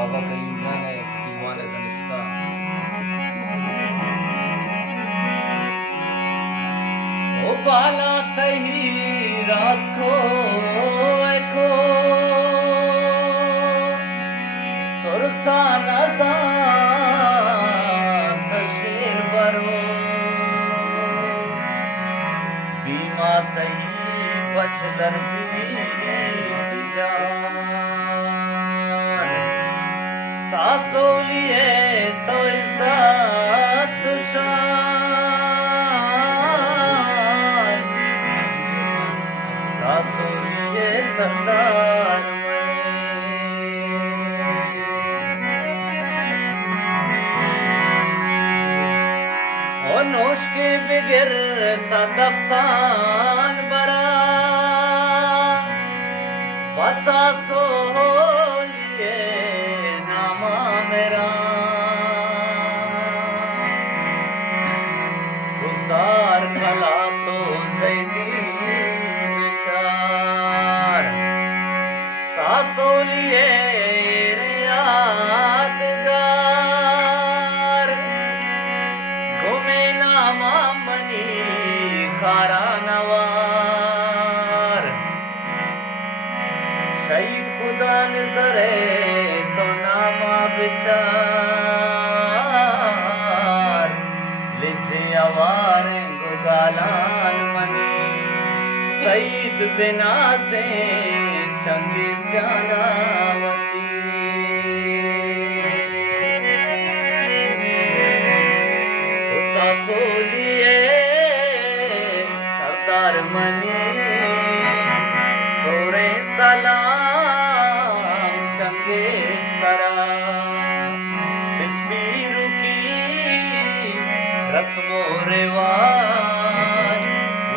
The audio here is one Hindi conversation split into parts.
बाबा कयूम जान है दीवाने दनिश्ता ओ बाला तही रास को एको तुरसा नजान तशेर बरो बीमा तही बचलर जान सासों लिए तो इज्जत शान सासों लिए सरदार और नोश के बिगिर था दफ्तान बरा बसा सो लिए नामा मेरा गुजदार खला तो जैदी विचार सासों लिए यादगार गुमे नामा मनी खारा नवार शहीद खुदा नजरे तो नामा बिचार लिजे आवार गुगालान मनी सईद बिना से चंगी जानावती सासोलिए सरदार मनी सोरे सलाम चंगे सरा बिस्मीरु की रस्मो रिवाज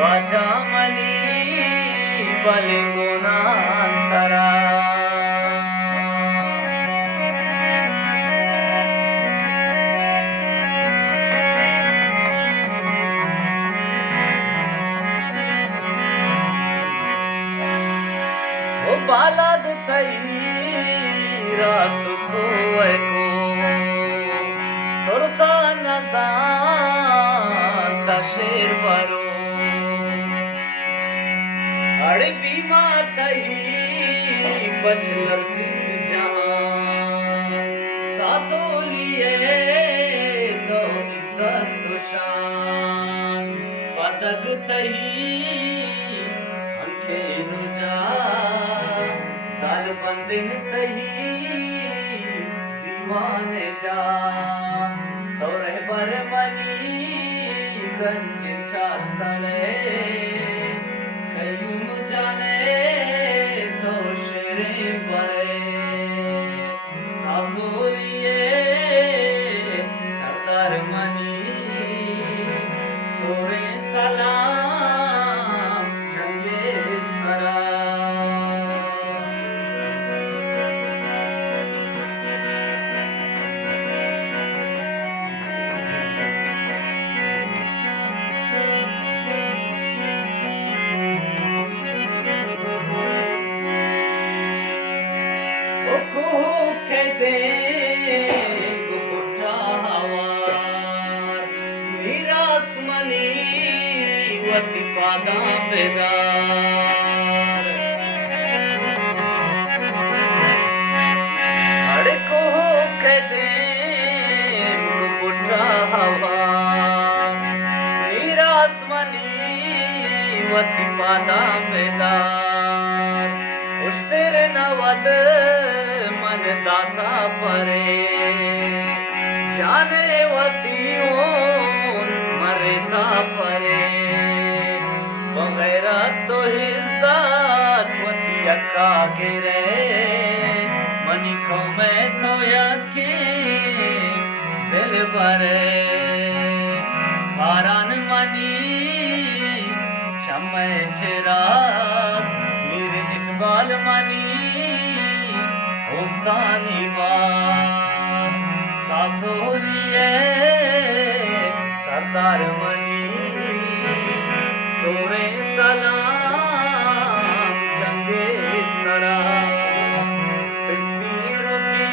वाजा मनी बलिंगुनांतरा बालाद तैरा सुखो एको तुरसा नजान तशेर बरो अड़े बीमा तही बचलर सीत जहां सासों लिए तो इज्जत शान बदग तही अंखे नुजा दाल बंदिन तही दीवाने जा तो रहबर मनी गंज चार सरे कयूम जाने तो शेरे बरे सासों लिए सरदार मनी सोरे सलाम चंगे बिस्तरा पादा बेदार अड़को कहते गुपुटा हवा नीरास मनी वती पादा बेदार उस तेरे नवद मन दाता परे जाने वती मरेता परे बगैरा तो इज्जत वती अक्का गिरे मनी को मैं तो यकीन दिल भरे हारान मनी शम्मे चिराग मेरे इकबाल मनी उस्तानी बात सासों लिए सरदार मनी सोरे सलाम चंगे इस तरह इस पीर की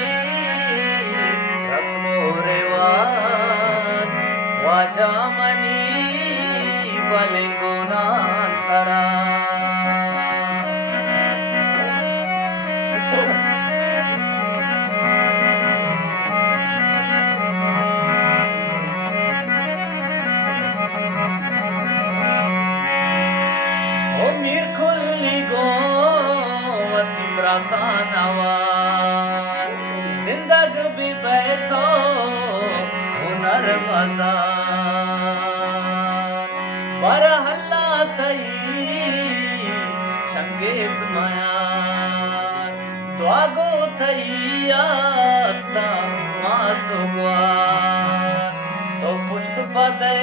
नवार जिंदग भी बैठो हुनर बाजार बरहल्ला थई चंगेज मयार द्वागो थई आस्ता मासुगवार तो पुष्ट पदे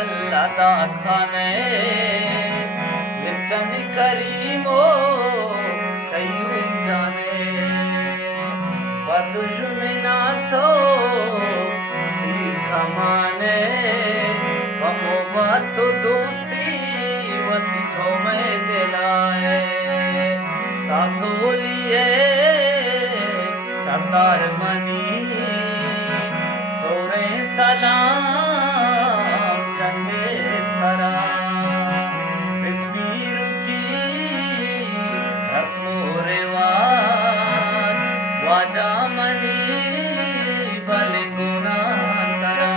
अल्लाह दात खाने लिफ्टन करीमो कयूं जाने पदुष में ना तो तीर कमाने पमो बात तो दोस्ती वती को मैं दिलाए सासोलिए सरदार मनी सोरे सलाम चंगे इस तरह तस्वीर की रस्मो रिवाज वाजा मनी भले गुनांतरा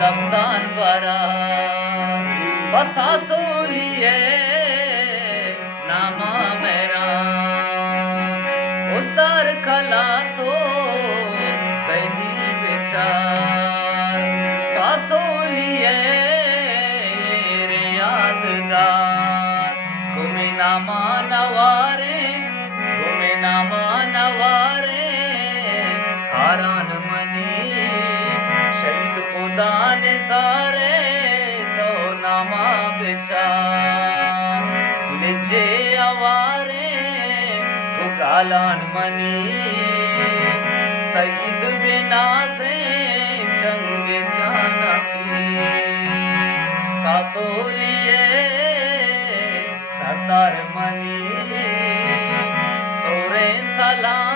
दफ्तान बरा बसासोलिए नामा मेरा उस्तार खला तो सैदी बेचार सासोलिए रे यादगार गुमे नामा नवारे खारान मनी शहीद खुदा ने सारे तो नामा बेचार लिजे आवारे पुकालान मनी शहीद बिना से चंगे जाना की सासोलिए सरदार मनी सोरे सलाम